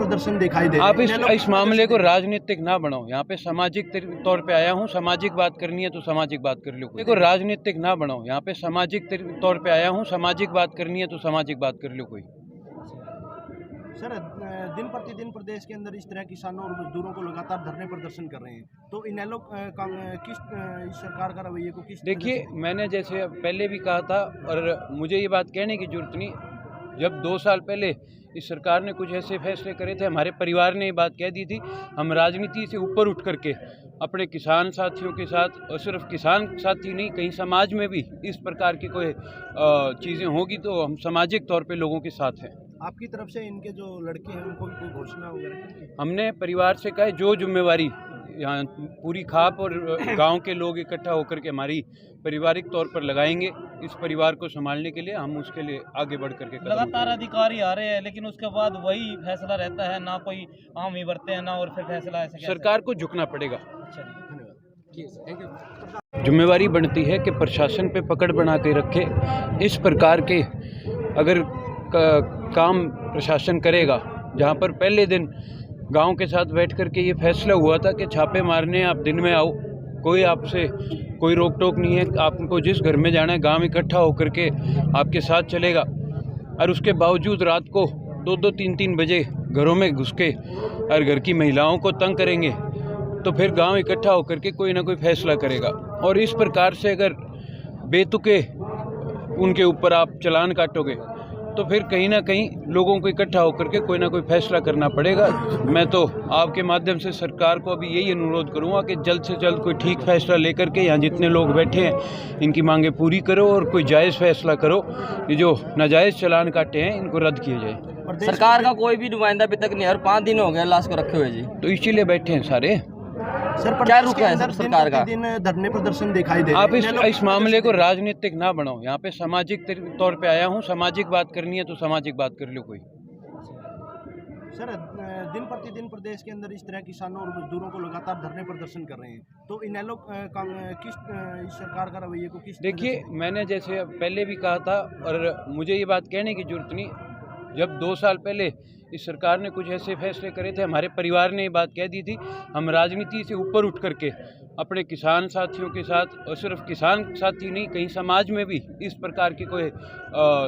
प्रदर्शन दिखाई दे आप इस मामले को राजनीतिक ना बनाओ। यहाँ पे सामाजिक तौर पे आया हूँ, सामाजिक बात करनी है तो सामाजिक बात कर लो। को राजनीतिक ना बनाओ। यहाँ पे सामाजिक तौर पे आया हूँ, सामाजिक बात करनी है तो सामाजिक बात कर लो कोई। सर, दिन प्रतिदिन प्रदेश के अंदर इस तरह किसानों और मजदूरों को लगातार धरने प्रदर्शन कर रहे हैं, तो इनेलो किस इस सरकार का रवैये को किस? देखिए, मैंने जैसे पहले भी कहा था और मुझे ये बात कहने की जरूरत नहीं। जब 2 साल पहले इस सरकार ने कुछ ऐसे फैसले करे थे, हमारे परिवार ने ये बात कह दी थी, हम राजनीति से ऊपर उठ करके अपने किसान साथियों के साथ, और सिर्फ किसान साथी नहीं, कहीं समाज में भी इस प्रकार की कोई चीज़ें होगी तो हम सामाजिक तौर पे लोगों के साथ हैं। आपकी तरफ से इनके जो लड़के हैं उनको भी कोई घोषणा वगैरह? हमने परिवार से कहा जो जिम्मेवारी यहाँ पूरी खाप और गांव के लोग इकट्ठा होकर के हमारी पारिवारिक तौर पर लगाएंगे, इस परिवार को संभालने के लिए हम उसके लिए आगे बढ़ करके लगातार अधिकारी आ रहे हैं, लेकिन उसके बाद वही फैसला रहता है, ना कोई आम ही बढ़ते हैं ना, और फिर फैसला ऐसे सरकार को झुकना पड़ेगा। धन्यवाद। जिम्मेवारी बनती है कि प्रशासन पे पकड़ बना के रखे। इस प्रकार के अगर काम प्रशासन करेगा, जहाँ पर पहले दिन गांव के साथ बैठ कर के ये फैसला हुआ था कि छापे मारने आप दिन में आओ, कोई आपसे कोई रोक टोक नहीं है, आपको जिस घर में जाना है गांव इकट्ठा होकर के आपके साथ चलेगा, और उसके बावजूद रात को 2-2, 3-3 बजे घरों में घुस के और घर की महिलाओं को तंग करेंगे, तो फिर गांव इकट्ठा होकर के कोई ना कोई फैसला करेगा। और इस प्रकार से अगर बेतुके उनके ऊपर आप चालान काटोगे तो फिर कहीं ना कहीं लोगों को इकट्ठा होकर के कोई ना कोई फैसला करना पड़ेगा। मैं तो आपके माध्यम से सरकार को अभी यही अनुरोध करूंगा कि जल्द से जल्द कोई ठीक फैसला लेकर के यहाँ जितने लोग बैठे हैं इनकी मांगें पूरी करो और कोई जायज़ फैसला करो। ये जो नाजायज़ चालान काटे हैं इनको रद्द किए जाए। सरकार का कोई भी नुमाइंदा अभी तक नहीं है और 5 दिन हो गए लाश को रखे हुए जी, तो इसीलिए बैठे हैं सारे। सर, क्या रुका है सर सरकार का? दिन धरने प्रदर्शन दिखाई दे। आप इस मामले को राजनीतिक ना बनाओ। यहाँ पे सामाजिक तौर पे आया हूँ, सामाजिक बात करनी है तो सामाजिक बात कर लो कोई। सर, दिन प्रतिदिन प्रदेश के अंदर इस तरह किसानों और मजदूरों को लगातार धरने प्रदर्शन कर रहे हैं, तो इनेलो किस इस सरकार का रवैये को किस? देखिए, मैंने जैसे पहले भी कहा था और मुझे ये बात कहने की जरूरत नहीं। जब 2 साल पहले इस सरकार ने कुछ ऐसे फैसले करे थे, हमारे परिवार ने ये बात कह दी थी, हम राजनीति से ऊपर उठ करके अपने किसान साथियों के साथ, और सिर्फ किसान साथी नहीं, कहीं समाज में भी इस प्रकार की कोई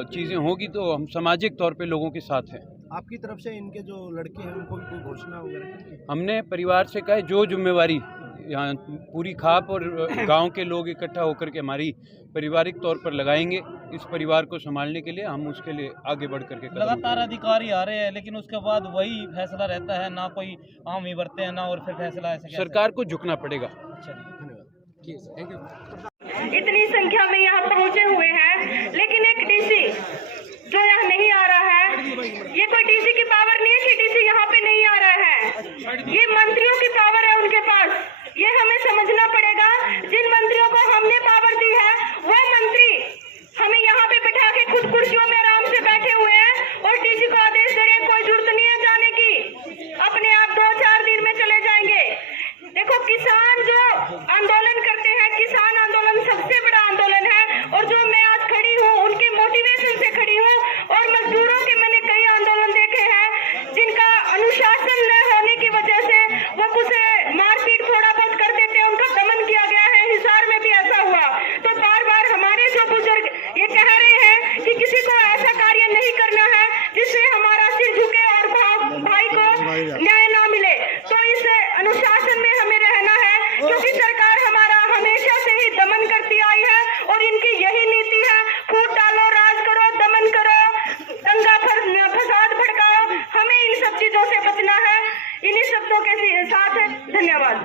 चीज़ें होगी तो हम सामाजिक तौर पे लोगों के साथ हैं। आपकी तरफ से इनके जो लड़के हैं उनको भी कोई घोषणा वगैरह? हमने परिवार से कहा जो जिम्मेवारी यहाँ पूरी खाप और गांव के लोग इकट्ठा होकर के हमारी पारिवारिक तौर पर लगाएंगे, इस परिवार को संभालने के लिए हम उसके लिए आगे बढ़ करके लगातार अधिकारी आ रहे हैं, लेकिन उसके बाद वही फैसला रहता है, ना कोई आम ही बढ़ते हैं ना, और फिर फैसला ऐसे सरकार को झुकना पड़ेगा। इतनी संख्या में यहाँ पहुँचे हुए हैं, लेकिन एक डीसी जो यहाँ नहीं आ रहा है, ये कोई डीसी की पावर नहीं है कि डीसी यहाँ पे नहीं आ रहा है, ये मंत्रियों की पावर है उनके पास। ये हमें समझना पड़ेगा। जिन मंत्रियों को हमने पावर दी है वो मंत्री हमें यहाँ पे बैठा के खुद कुर्सियों में आराम से बैठे हुए हैं और डीसी को आदेश दे रहे हैं, कोई जरूरत नहीं है जाने की, अपने आप 2-4 दिन में चले जाएंगे। देखो, किसान जो आंदोलन करते हैं, किसान आंदोलन सबसे बड़ा आंदोलन है, और जो मैं आज खड़ी हूँ उनके मोटिवेशन से खड़ी हूँ। और मजदूरों के मैंने कई आंदोलन देखे हैं जिनका अनुशासन न होने की वजह से वो कुछ मारपीट थोड़ा बहुत कर देते हैं, उनका दमन किया गया है। हिसार में भी ऐसा हुआ। तो बार बार हमारे जो बुजुर्ग ये कह रहे हैं कि किसी को ऐसा कार्य नहीं करना है जिससे हमारा सिर झुके और भाई को न्याय ना मिले। तो इस अनुशासन में हमें रहना है, क्योंकि सरकार हमारा हमेशा से ही दमन करती आई है और इनकी यही नीति है, फूट डालो, राज करो, दमन करो, दंगा फसाद भड़काओ। हमें इन सब चीजों से बचना है। इन्हीं शब्दों के साथ धन्यवाद।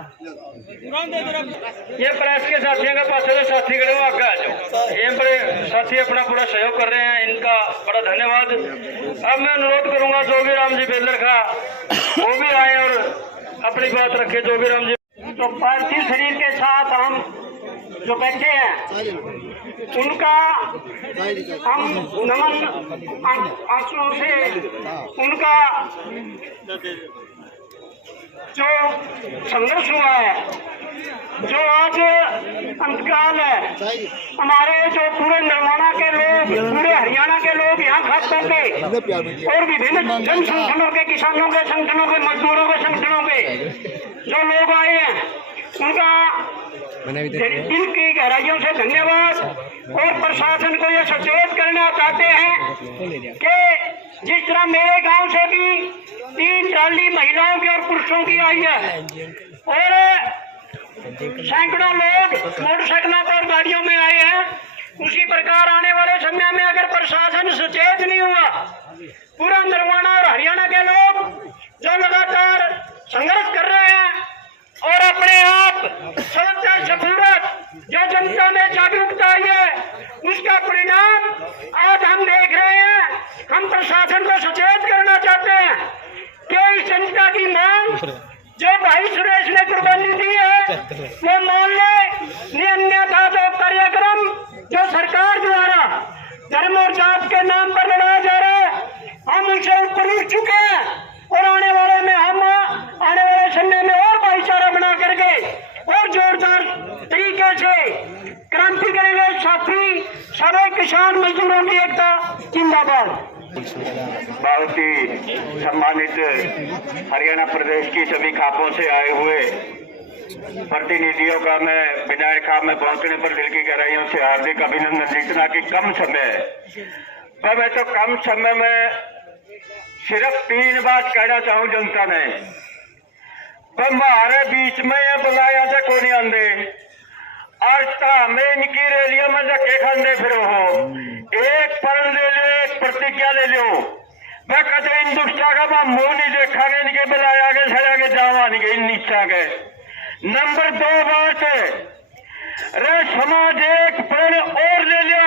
ये प्रेस के साथियों का पास जो साथी खड़े हो आगे आ जाओ। ये बड़े साथी अपना पूरा सहयोग कर रहे हैं, इनका बड़ा धन्यवाद। अब मैं अनुरोध करूंगा जोगीराम जी बेलर का वो भी आए और अपनी बात रखे। जोगीराम जी, तो पार्थिव शरीर के साथ हम जो बैठे हैं उनका हम नमन आंसुओं से उनका जो संघर्ष हुआ है जो आज अंतकाल है, हमारे जो पूरे नरवाना के लोग, पूरे हरियाणा के लोग यहाँ खास करके और विभिन्न जन संगठनों के, किसानों के संगठनों के, मजदूरों के संगठनों के जो लोग आए हैं, उनका दिल की गहराइयों से धन्यवाद। और प्रशासन को ये सचेत करना चाहते हैं कि जिस तरह मेरे गांव से भी 3 ट्राली महिलाओं की और पुरुषों की आई है और सैकड़ों लोग मोटरसाइकिलों पर गाड़ियों में आए हैं, उसी प्रकार आने वाले समय में अगर प्रशासन सचेत नहीं हुआ, पूरा नरवाना और हरियाणा के लोग जो लगातार संघर्ष कर रहे हैं और अपने आप सत्ता सपूरत जो जनता में जागरूकता आई है, उसका परिणाम आज हम देख रहे हैं। हम प्रशासन को सचेत करना चाहते हैं कि इस जनता की मांग जो भाई सुरेश ने कुर्बानी दी है वो मान ले, अन्यथा जो कार्यक्रम जो सरकार द्वारा धर्म और जात के नाम पर बनाया जा रहा है, हम उनसे ऊपर उठ चुके हैं और आने वाले में हम आने वाले समय में और भाईचारा बना करके और जोरदार तरीके से क्रांति करेंगे। साथी सभी किसान मजदूरों की एकता जिंदाबाद। बहुत ही सम्मानित हरियाणा प्रदेश की सभी खापों से आए हुए प्रतिनिधियों का मैं विधायक खाप में पहुंचने पर दिल की गहराइयों से हार्दिक अभिनंदन। इतना कि कम समय पर मैं तो कम समय में सिर्फ 3 बात कहना चाहूँ जनता ने, पर हमारे बीच में ये बुलाया था को नहीं आंदे आज में इनकी रैलियों में धक्के खाते फिरो हो, एक पल ले लो, एक प्रतिज्ञा ले लो, मैं कदे इन दुष्टा का मैं मुंह नहीं देखा गए, इनके बुलाया गए सड़ा के जावा नहीं गए नीचा गए। नंबर 2 बात रे समाज एक प्रण और ले लो,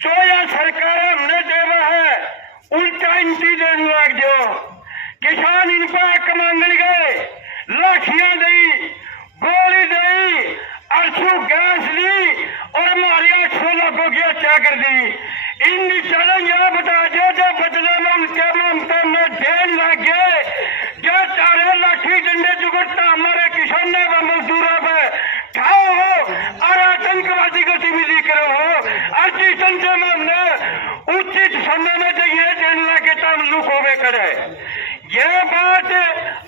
जो यह सरकार हमने देवा है उल्टा इनकी देने लग जाओ। किसान इन पर हक मांगने गए, लाठियां दी, गोली दी, अरसू गैस ली और हमारे 800 लोगों की हत्या कर दी। इन चलन यह बता दो जो बदले में उनके ममता में जेल लग गए, जो चारे लाठी डंडे जुगड़ता हमारे किसानों व मजदूरों पर ठाओ हो और आतंकवादी गतिविधि करो हो। आज जिस संजय में हमने उचित समय में चाहिए जेल लगे ताल्लुक होवे करे। यह बात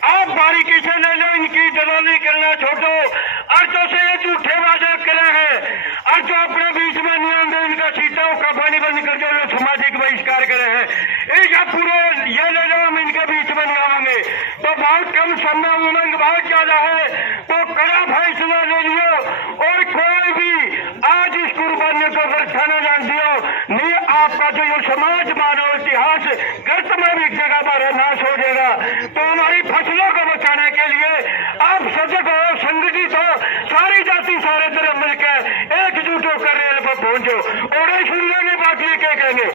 आप बारीकी से ले लो, इनकी दलाली करना छोड़ो और जो से ये झूठे वादे करे हैं और जो अपने बीच में नहीं आते इनका सीटों का पानी बंद कर जो सामाजिक बहिष्कार करे हैं, इसका पूरे ये ले लो हम इनके बीच में नहीं आएंगे। तो बहुत कम समय, उमंग बहुत ज्यादा है, तो कड़ा फैसला ले लियो और कोई भी आज इस कुर्बानी को दर्शाना जान दियो नहीं, आपका जो ये समाज मानव इतिहास गर्त में भी एक जगह पर नाश हो जाएगा। तो हमारी फसलों को बचाने के लिए आप सजग हो, संगठित हो, सारी जाति सारे तरफ मिलकर एकजुट होकर रेल पर पहुंचो और सुनने की बात ये क्या कहेंगे।